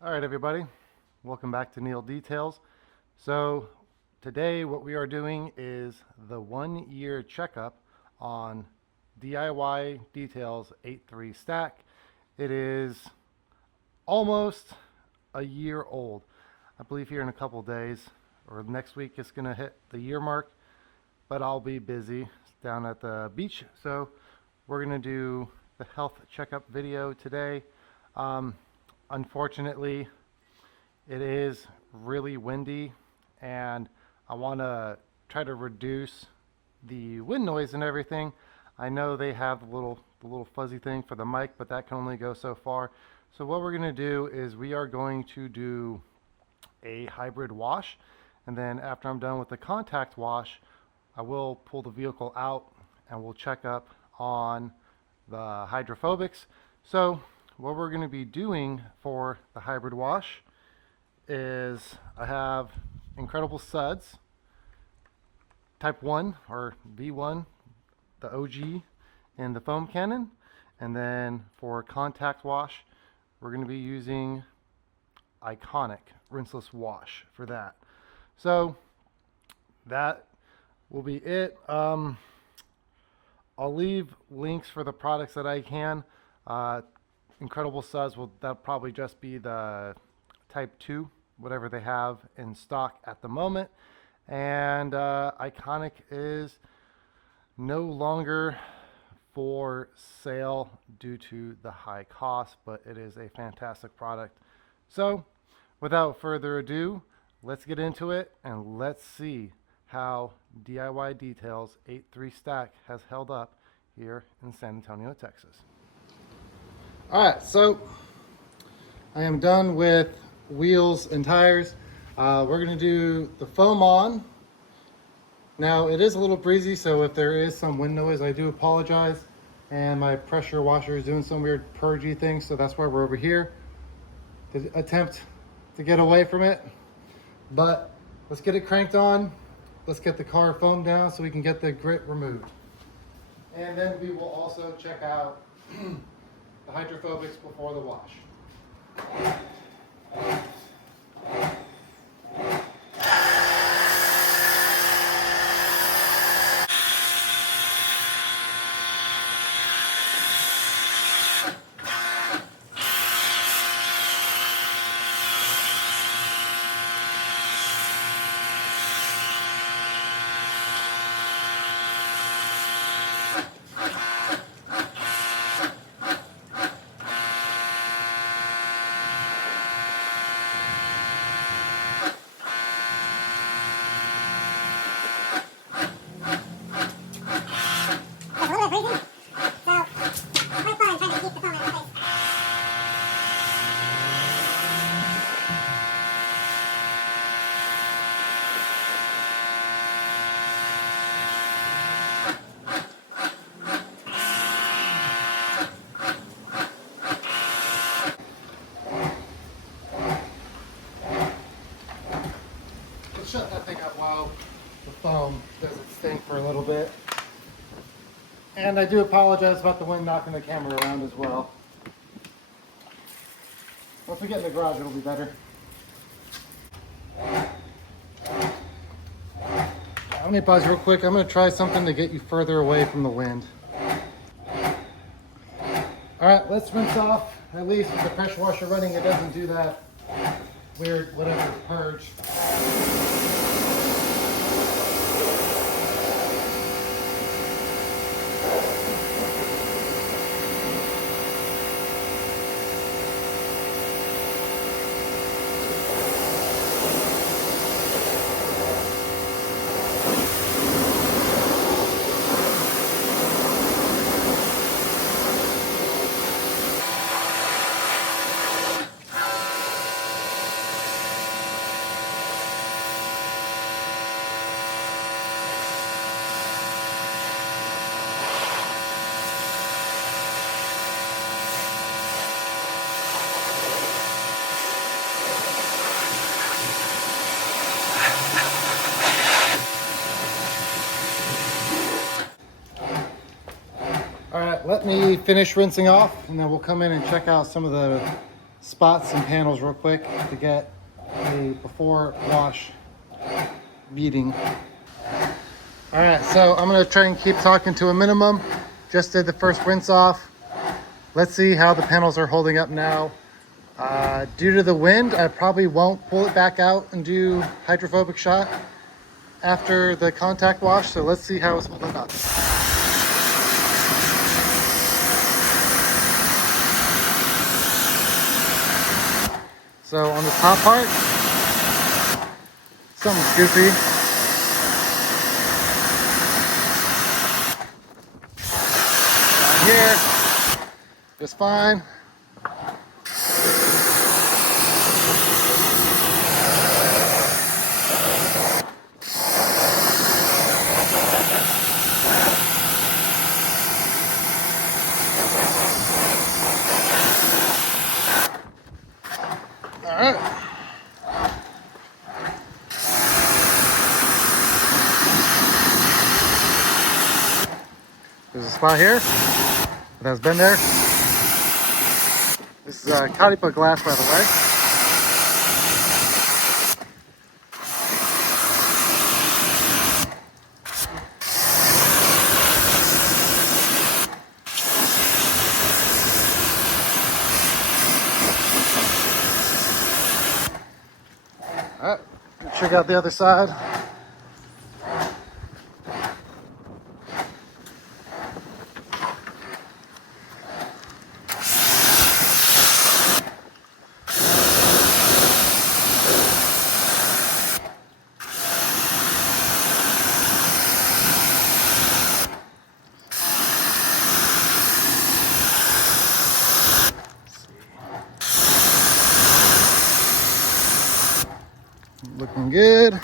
All right, everybody, welcome back to Neil Details. So today what we are doing is the 1-year checkup on DIY Details 8.3 stack. It is almost a year old. I believe here in a couple days or next week it's going to hit the year mark, but I'll be busy down at the beach. So we're going to do the health checkup video today. Unfortunately, it is really windy and I want to try to reduce the wind noise and everything. I know they have the little fuzzy thing for the mic, but that can only go so far. So what we're going to do is we are going to do a hybrid wash, and then after I'm done with the contact wash, I will pull the vehicle out and we'll check up on the hydrophobics. So what we're going to be doing for the hybrid wash is I have incredible SUDS type 1 or V1, the OG in the foam cannon, and then for contact wash we're going to be using Iconic rinseless wash for that. So that will be it. I'll leave links for the products that I can. Incredible SUDS that'll probably just be the type 2, whatever they have in stock at the moment. And Iconic is no longer for sale due to the high cost, but it is a fantastic product. So without further ado, let's get into it and let's see how DIY Details 8.3 stack has held up here in San Antonio, Texas. All right, so I am done with wheels and tires. We're going to do the foam on. Now it is a little breezy, so if there is some wind noise, I do apologize. And my pressure washer is doing some weird purgy thing, so that's why we're over here to attempt to get away from it. But let's get it cranked on. Let's get the car foamed down so we can get the grit removed. And then we will also check out the hydrophobics before the wash. Shut that thing up while the foam doesn't stink for a little bit. And I do apologize about the wind knocking the camera around as well. Once we get in the garage, it'll be better. Let me pause real quick. I'm going to try something to get you further away from the wind. All right, let's rinse off. At least with the pressure washer running, it doesn't do that weird whatever purge. All right, let me finish rinsing off and then we'll come in and check out some of the spot some panels real quick to get a before wash beading. All right, so I'm gonna try and keep talking to a minimum. Just did the first rinse off. Let's see how the panels are holding up now. Due to the wind, I probably won't pull it back out and do hydrophobic shot after the contact wash. So let's see how it's holding up. So on the top part, something's goofy. Down here, just fine. All right. There's a spot here that has been there. This is caliper glass, by the way. All right, check out the other side. Looking good.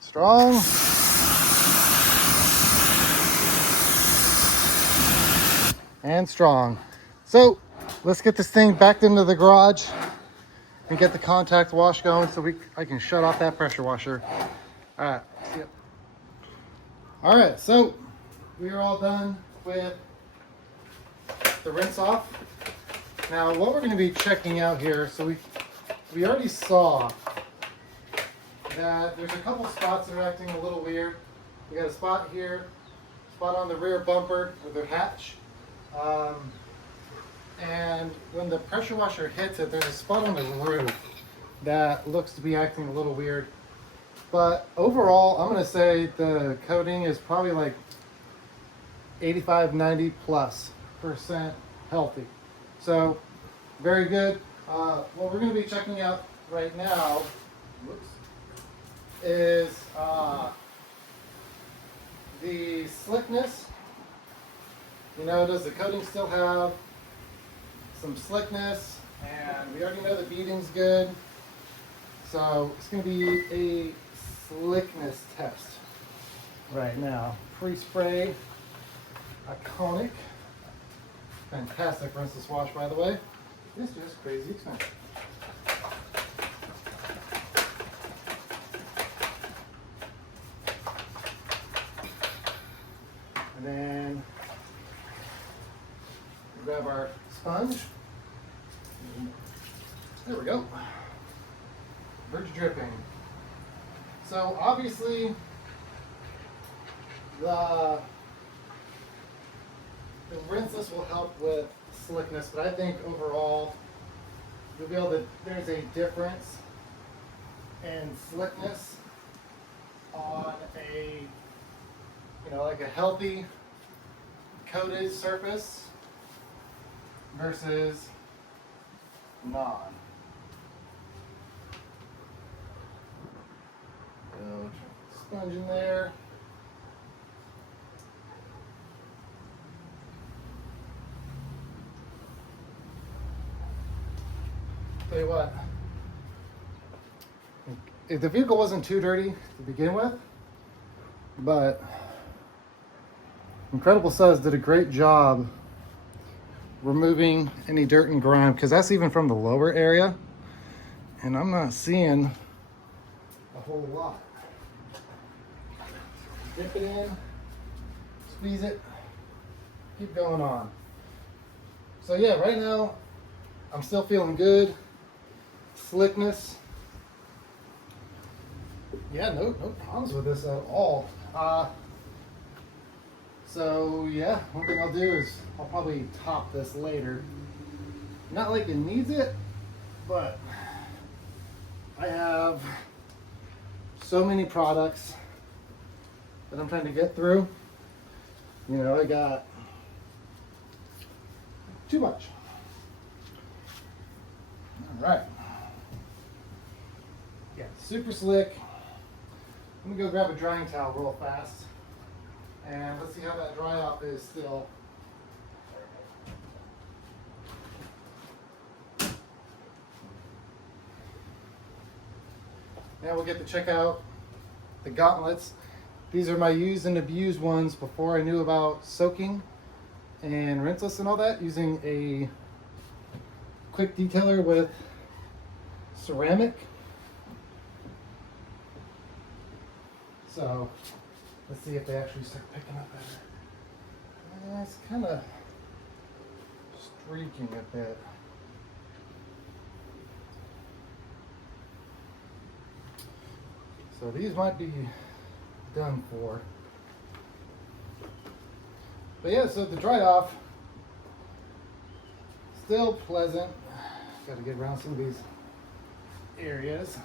Strong. And strong. So let's get this thing back into the garage and get the contact wash going so I can shut off that pressure washer. All right, see ya. All right, so we are all done with the rinse off. Now what we're gonna be checking out here, so we already saw that there's a couple spots that are acting a little weird. We got a spot here, spot on the rear bumper or the hatch. And when the pressure washer hits it, there's a spot on the roof that looks to be acting a little weird. But overall, I'm gonna say the coating is probably like 85–90+% healthy. So very good. What we're gonna be checking out right now, is the slickness. You know, does the coating still have some slickness? And we already know the beading's good. So it's going to be a slickness test right now. Pre-spray, iconic, fantastic rinseless wash, by the way. It's just crazy expensive. And then grab our sponge. There we go. Bridge dripping. So obviously the rinseless will help with slickness, but I think overall you'll be able to, there's a difference in slickness on a, you know, like a healthy coated surface versus non. So sponge in there. Tell you what, if the vehicle wasn't too dirty to begin with, but Incredible SUDS did a great job removing any dirt and grime, because that's even from the lower area, and I'm not seeing a whole lot. Dip it in, squeeze it, keep going on. So yeah, right now I'm still feeling good. Slickness. Yeah, no problems with this at all. So yeah, one thing I'll do is I'll probably top this later. Not like it needs it, but I have so many products that I'm trying to get through. You know, I got too much. All right. Yeah, super slick. I'm gonna go grab a drying towel real fast, and let's see how that dry off is still. Now we'll get to check out the gauntlets. These are my used and abused ones before I knew about soaking and rinseless and all that, using a quick detailer with ceramic. So let's see if they actually start picking up better. It's kind of streaking a bit. So these might be done for. But yeah, so the dry off, still pleasant. Got to get around some of these areas.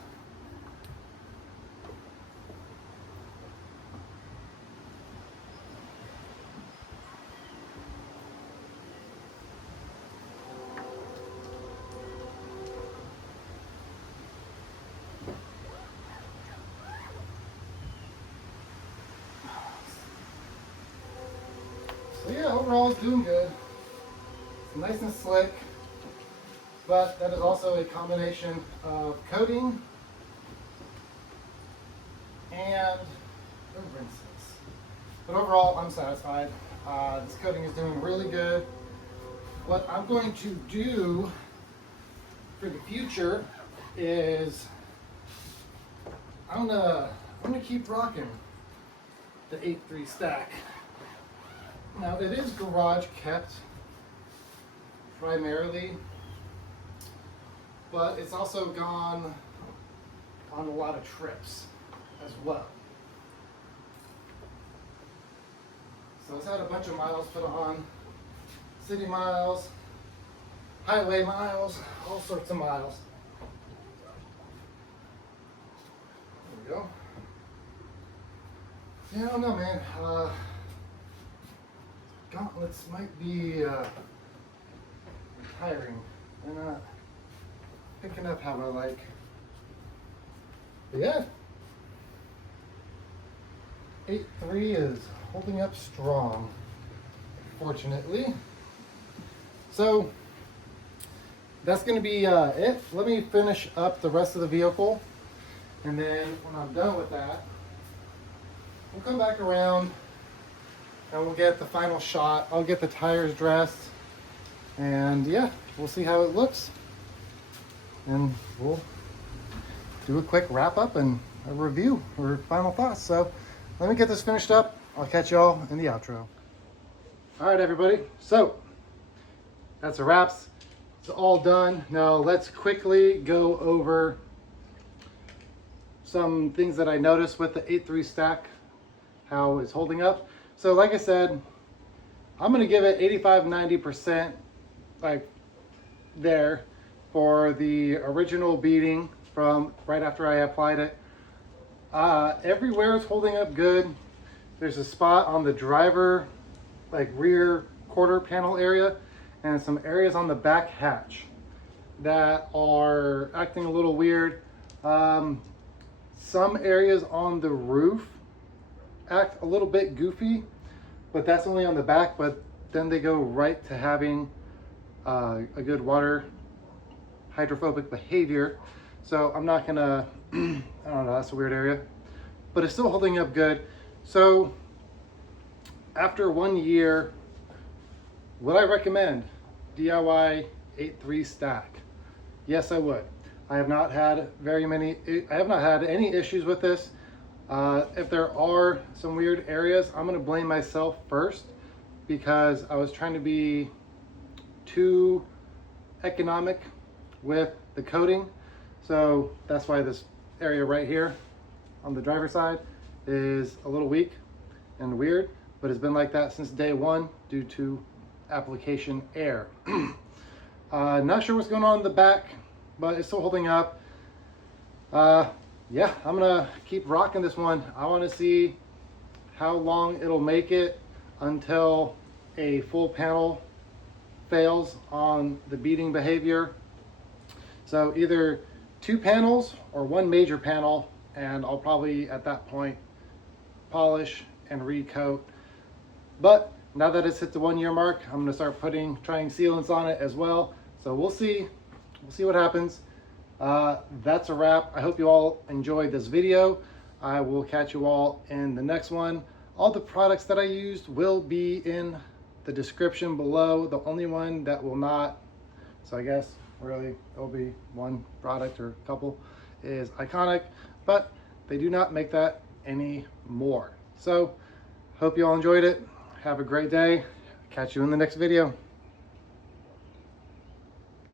So yeah, overall it's doing good. It's nice and slick, but that is also a combination of coating and the rinses. But overall, I'm satisfied. This coating is doing really good. What I'm going to do for the future is I'm gonna keep rocking the 8.3 stack. Now it is garage kept primarily, but it's also gone on a lot of trips as well. So it's had a bunch of miles put on, city miles, highway miles, all sorts of miles. There we go. Yeah, I don't know, man. Gauntlets might be tiring. They're not picking up how I like. But yeah, 8.3 is holding up strong, fortunately. So that's going to be it. Let me finish up the rest of the vehicle, and then when I'm done with that, we'll come back around and we'll get the final shot. I'll get the tires dressed, and yeah, we'll see how it looks, and we'll do a quick wrap up and a review or final thoughts. So let me get this finished up. I'll catch y'all in the outro. All right, everybody, so that's a wraps. It's all done. Now let's quickly go over some things that I noticed with the 8.3 stack, how it's holding up. So like I said, I'm gonna give it 85-90% like there for the original beading from right after I applied it. Everywhere is holding up good. There's a spot on the driver, like rear quarter panel area, and some areas on the back hatch that are acting a little weird. Some areas on the roof act a little bit goofy, but that's only on the back, but then they go right to having a good water hydrophobic behavior. So I'm not gonna, I don't know, that's a weird area, but it's still holding up good. So after 1 year, would I recommend DIY 8.3 stack? Yes, I would. I have not had any issues with this. If there are some weird areas, I'm going to blame myself first because I was trying to be too economic with the coating. So that's why this area right here on the driver's side is a little weak and weird, but it's been like that since day one due to application error. Not sure what's going on in the back, but it's still holding up. Yeah, I'm gonna keep rocking this one. I want to see how long it'll make it until a full panel fails on the beading behavior. So either 2 panels or 1 major panel, and I'll probably at that point polish and recoat. But now that it's hit the 1-year mark, I'm gonna start trying sealants on it as well. So we'll see what happens. That's a wrap. I hope you all enjoyed this video. I will catch you all in the next one. All the products that I used will be in the description below. The only one that will not, so I guess really it'll be one product or a couple, is Iconic, but they do not make that anymore. So hope you all enjoyed it. Have a great day. Catch you in the next video.